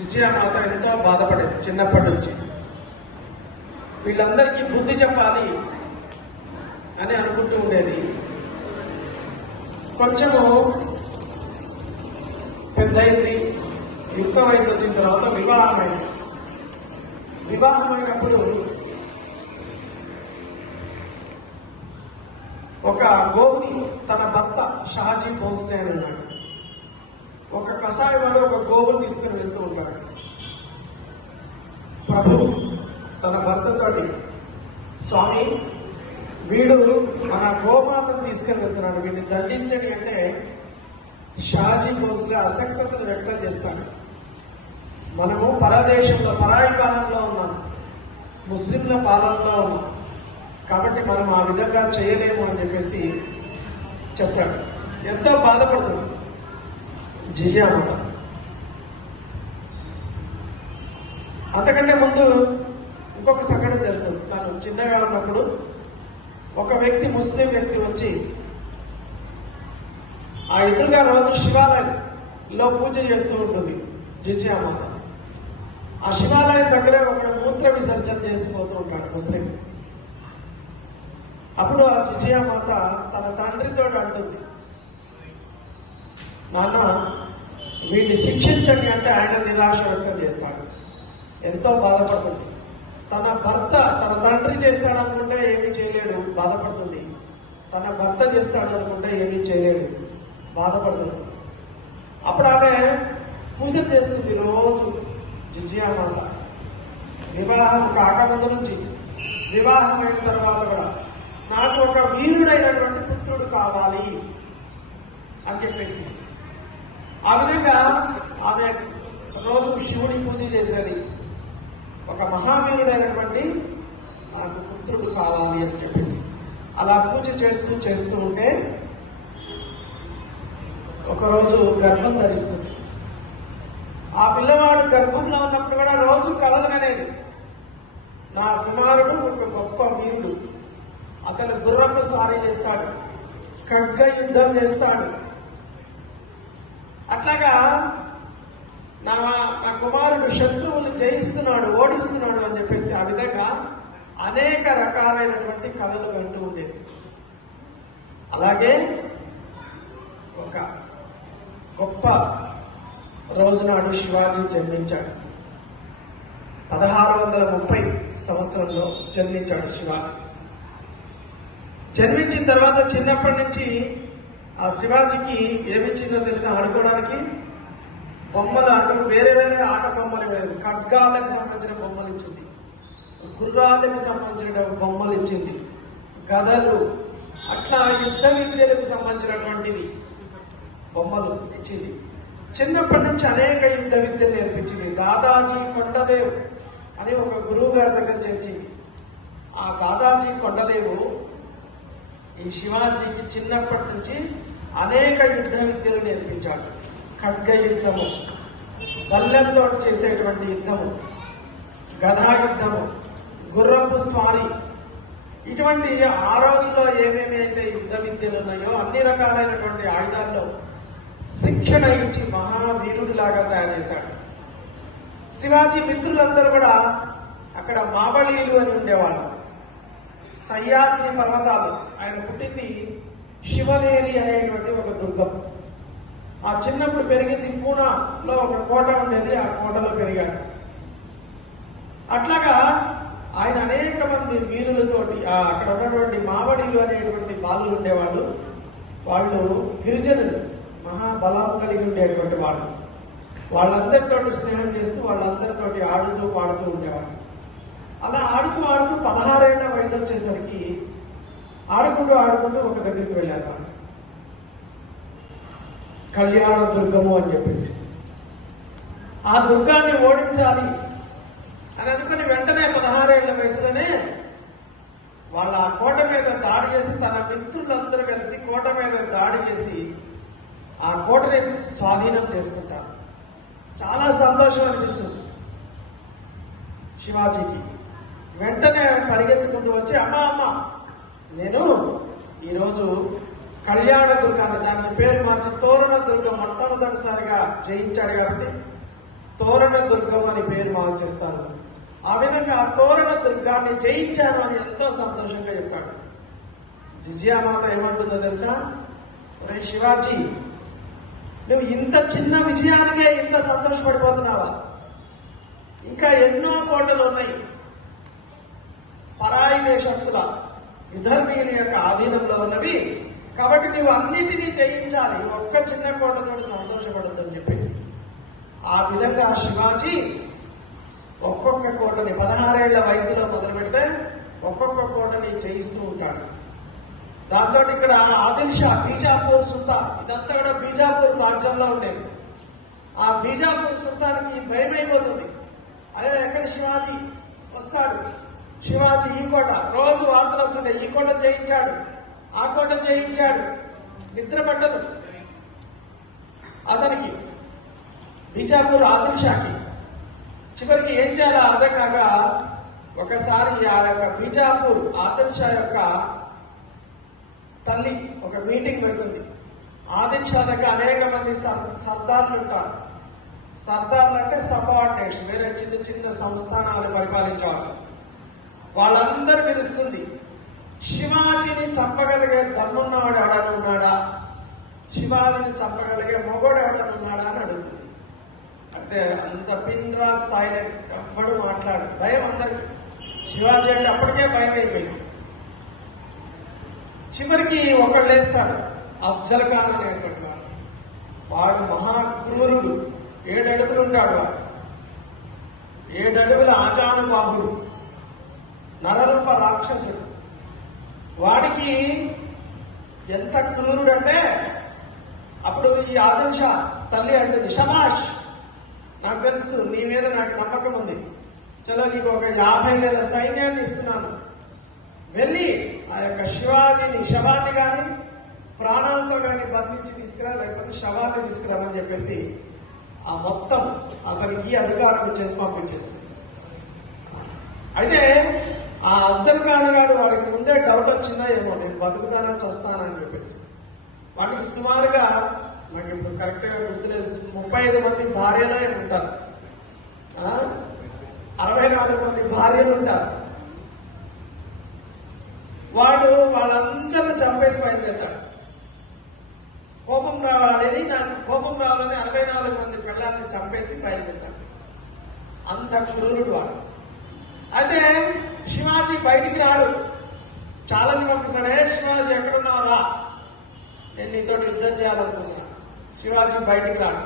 జిజియామాత ఎంతో బాధపడేది చిన్నప్పటి నుంచి. వీళ్ళందరికీ బుద్ధి చెప్పాలి అని అనుకుంటూ ఉండేది. కొంచెము పెద్దయింది, యుక్త వయసు వచ్చిన తర్వాత వివాహమైంది. వివాహమైనప్పుడు ఒక గోవుని తన భర్త షాజీ భోస్లే అని ఉన్నాడు. ఒక కషాయ వాడు ఒక గోవుని తీసుకుని వెళ్తూ ఉంటాడు. ప్రభు తన భర్తతోటి, స్వామి వీడు మన గోమాతను తీసుకుని వెళ్తున్నాడు, వీడిని దండించండి అంటే షాజీ భోస్లే అసక్తతను వ్యక్తం చేస్తాడు. మనము పరదేశంలో పరాయి పాలనలో ఉన్నాం, ముస్లింల పాలనలో ఉన్నాం, కాబట్టి మనం ఆ విధంగా చేయలేము అని చెప్పేసి చెప్పాడు. ఎంతో బాధపడుతుంది జిజియామాత. అంతకంటే ముందు ఇంకొక సంఘటన జరుగుతుంది. తను చిన్నగా ఉన్నప్పుడు ఒక వ్యక్తి, ముస్లిం వ్యక్తి వచ్చి ఆ ఎదురుగా రోజు శివాలయంలో పూజ చేస్తూ ఉంటుంది జిజియామాత. ఆ శివాలయం దగ్గర ఒక మూత్ర విసర్జన చేసిపోతూ ఉంటాడు ముస్లిం. అప్పుడు ఆ జిజియామాత తన తండ్రితో అంటుంది, నాన్న వీడిని శిక్షించండి అంటే ఆయన నిరాశ వ్యక్తం చేస్తాడు. ఎంతో బాధపడుతుంది. తన భర్త, తన తండ్రి చేస్తాడనుకుంటే ఏమీ చేయలేడు, బాధపడుతుంది. తన భర్త చేస్తాడు అనుకుంటే ఏమీ చేయలేడు, బాధపడుతుంది. అప్పుడు ఆమె పూజ చేస్తుంది రోజు జిజియామాత. వివాహం కాకముందు నుంచి, వివాహమైన తర్వాత కూడా నాకు ఒక వీరుడైనటువంటి పుత్రుడు కావాలి అని చెప్పేసి ఆ విధంగా ఆమె రోజు శివుడి పూజ చేసేది. ఒక మహావీరుడైనటువంటి నాకు పుత్రుడు కావాలి అని చెప్పేసి అలా పూజ చేస్తూ చేస్తూ ఉంటే ఒకరోజు గర్భం ధరిస్తుంది. ఆ పిల్లవాడు గర్భంలో ఉన్నప్పుడు కూడా రోజు కలగనేది, నా కుమారుడు ఒక గొప్ప వీరుడు, అతను గుర్రపు సారి చేస్తాడు, ఖడ్గ యుద్ధం చేస్తాడు, అట్లాగా నా కుమారుడు శత్రువులు జయిస్తున్నాడు, ఓడిస్తున్నాడు అని చెప్పేసి ఆ విధంగా అనేక రకాలైనటువంటి కళలు వింటూ ఉండేది. అలాగే ఒక గొప్ప రోజునాడు శివాజీ జన్మించాడు. 1630 సంవత్సరంలో జన్మించాడు శివాజీ. జన్మించిన తర్వాత చిన్నప్పటి నుంచి ఆ శివాజీకి ఏమిచ్చిందో తెలుసా? ఆడుకోవడానికి బొమ్మలు, ఆట వేరే వేరే ఆట బొమ్మలు వేరు, ఖడ్గాలకు సంబంధించిన బొమ్మలు ఇచ్చింది, గుర్రాలకు సంబంధించిన బొమ్మలు ఇచ్చింది, గదలు, అట్లా యుద్ధ విద్యలకు సంబంధించినటువంటివి బొమ్మలు ఇచ్చింది. చిన్నప్పటి నుంచి అనేక యుద్ధ విద్యలు నేర్పించింది. దాదాజీ కొండదేవ్ అని ఒక గురువు గారి దగ్గర చేర్చింది. ఆ దాదాజీ కొండదేవు ఈ శివాజీకి చిన్నప్పటి నుంచి అనేక యుద్ధ విద్యలు నేర్పించాడు. ఖడ్గ యుద్ధము, బల్లెంతో చేసేటువంటి యుద్ధము, గదా యుద్ధము, గుర్రపు స్వారీ, ఇటువంటి ఆ రోజుల్లో ఏమేమైతే యుద్ధ విద్యలు ఉన్నాయో అన్ని రకాలైనటువంటి ఆయుధాల్లో శిక్షణ ఇచ్చి మహావీరుడిలాగా తయారు చేశాడు. శివాజీ మిత్రులందరూ కూడా అక్కడ మావళీలు అని ఉండేవాళ్ళు. సహ్యాద్రి పర్వతాలు, ఆయన పుట్టింది శివనేరి అనేటువంటి ఒక దుర్గం. ఆ చిన్నప్పుడు పెరిగింది పూనాలో ఒక కోట ఉండేది, ఆ కోటలో పెరిగాడు. అట్లాగా ఆయన అనేక మంది వీరులతోటి అక్కడ ఉన్నటువంటి మావడిలు అనేటువంటి బాలులు ఉండేవాళ్ళు. వాళ్ళు గిరిజనులు, మహాబలం కలిగి ఉండేటువంటి వాళ్ళు. వాళ్ళందరితోటి స్నేహం చేస్తూ వాళ్ళందరితోటి ఆడుతూ పాడుతూ ఉండేవాళ్ళు. అలా ఆడుతూ ఆడుతూ 16 ఏళ్ల వయసు వచ్చేసరికి ఆడుకుంటూ ఆడుకుంటూ ఒక దగ్గరికి వెళ్ళారు వాళ్ళు, కళ్యాణ దుర్గము అని చెప్పేసి. ఆ దుర్గాన్ని ఓడించాలి అని అనుకుని వెంటనే 16 ఏళ్ల వయసులోనే వాళ్ళ ఆ కోట మీద దాడి చేసి, తన మిత్రులందరూ కలిసి కోట మీద దాడి చేసి ఆ కోటని స్వాధీనం చేసుకుంటారు. చాలా సంతోషం అనిపిస్తుంది శివాజీకి. వెంటనే పరిగెత్తుకుంటూ వచ్చి, అమ్మ నేను ఈరోజు కళ్యాణ దుర్గాన్ని, దానికి పేరు మార్చి తోరణ దుర్గం మొట్టమొదటిసారిగా జయించాడు కాబట్టి తోరణ దుర్గం అని పేరు మార్చేస్తారు. ఆ విధంగా ఆ తోరణ దుర్గాన్ని జయించాను అని ఎంతో సంతోషంగా చెప్పాడు. జిజియామాత ఏమంటుందో తెలుసా? ఒరే శివాజీ, నువ్వు ఇంత చిన్న విజయానికే ఇంత సంతోషపడిపోతున్నావా? ఇంకా ఎన్నో కోటలు ఉన్నాయి పరాయి దేశస్తుల విధర్మీయుల యొక్క ఆధీనంలో ఉన్నవి. కాబట్టి నువ్వు అన్నిటినీ జయించాలి, ఒక్క చిన్న కోటతో సంతోషపడద్దని చెప్పేసి ఆ విధంగా శివాజీ ఒక్కొక్క కోటని 16 ఏళ్ల వయసులో మొదలు పెడితే ఒక్కొక్క కోటని జయిస్తూ ఉంటాడు. దాంతో ఇక్కడ ఆదిల్ షా, బీజాపూర్ సుల్తాన్, ఇదంతా కూడా బీజాపూర్ రాజ్యంలో ఉండేది. ఆ బీజాపూర్ సుల్తాన్కి భయమైపోతుంది. అదే ఎక్కడ శివాజీ వస్తాడు, శివాజీ ఈ కోట, రోజు వార్తలు వస్తుండే, ఈ కోట జయించాడు, ఆ కోట జయించాడు, నిద్ర పడ్డదు అతనికి, బీజాపూర్ ఆదిల్ షాకి. చివరికి ఏం చేయాలో అర్థం కాక ఒకసారి ఆ యొక్క బీజాపూర్ ఆదిల్ షా యొక్క తల్లి ఒక మీటింగ్ పెడుతుంది. ఆదిల్ షా దగ్గర అనేక మంది సర్దార్లు ఉంటారు. సర్దార్లు అంటే సబార్డినేట్స్, వేరే చిన్న చిన్న సంస్థానాలు పరిపాలించేవాళ్ళు. వాళ్ళందరూ పిలుస్తుంది. శివాజీని చంపగలిగే దమ్మున్నవాడు ఎవడన్నా ఉన్నాడా, శివాజీని చంపగలిగే మొగోడు ఎవడన్నా ఉన్నాడా అని అడుగుతుంది. అంటే అంత పిన్ డ్రాప్ సైలెంట్, ఎవ్వడు మాట్లాడు, భయం అందరికి. శివాజీ అంటే అప్పటికే భయం అయిపోయింది. చివరికి ఒకళ్ళు లేస్తాడు, అఫ్జల్ ఖాన్ అనేటువంటి వాడు. వాడు మహాక్రూరుడు, 7 అడుగులు ఉంటాడు. వాడు 7 అడుగుల ఆజానుబాహుడు, నరరూప రాక్షసుడు. వాడికి ఎంత క్రూరుడంటే అప్పుడు ఈ ఆదిల్ షా తల్లి అంటుంది, షబాష్, నాకు తెలుసు నీ మీద నాకు నమ్మకం ఉంది, చలో నీకు ఒక 50,000 సైన్యాన్ని ఇస్తున్నాను, వెళ్ళి ఆ యొక్క శివాజీని శవాన్ని కానీ ప్రాణాలతో కానీ బంధించి తీసుకురా, లేకపోతే శవాన్ని తీసుకురామని చెప్పేసి ఆ మొత్తం అతనికి అధికారం చేసి పంపించేస్తుంది. అయితే ఆ అఫ్జల్ ఖాన్ గారు వాడికి ముందే డౌట్ వచ్చిందా ఏమో, నేను బతుకుతానా చస్తానని చెప్పేసి. వాడికి సుమారుగా, నాకు ఇప్పుడు కరెక్ట్ గా గుర్తులేదు, 35 మంది భార్యలే ఉంటారు, 64 మంది భార్యలు ఉంటారు. వాడు వాళ్ళందరూ చంపేసి బయలుదేరాడు. కోపం రావాలని, నాకు కోపం రావాలని 64 మంది పిల్లల్ని చంపేసి బయలుదేరాడు. అంత క్రూరుడు వాడు. అయితే శివాజీ బయటికి రాడు. ఛాలెంజ్ పంపిస్తాడే, శివాజీ ఎక్కడున్నావా, నేను నీతో యుద్ధం చేయాలనుకుంటున్నా. శివాజీ బయటికి రాడు.